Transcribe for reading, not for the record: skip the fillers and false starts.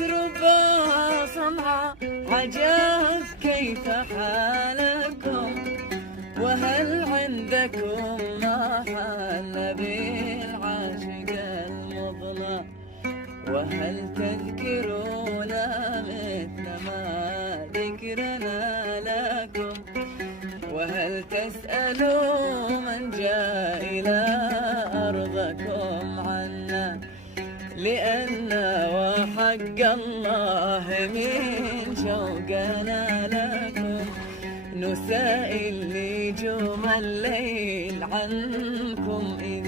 ربا صنعاء عجب كيف حالكم، وهل عندكم ما حل بالعاشق المضنى، وهل تذكرون مثل ما ذكرنا لكم، وهل تسألوا من جاء إلى أرضكم عنا، لأن وحق الله من شوقنا لكم نسائل لجوم الليل عنكم إذا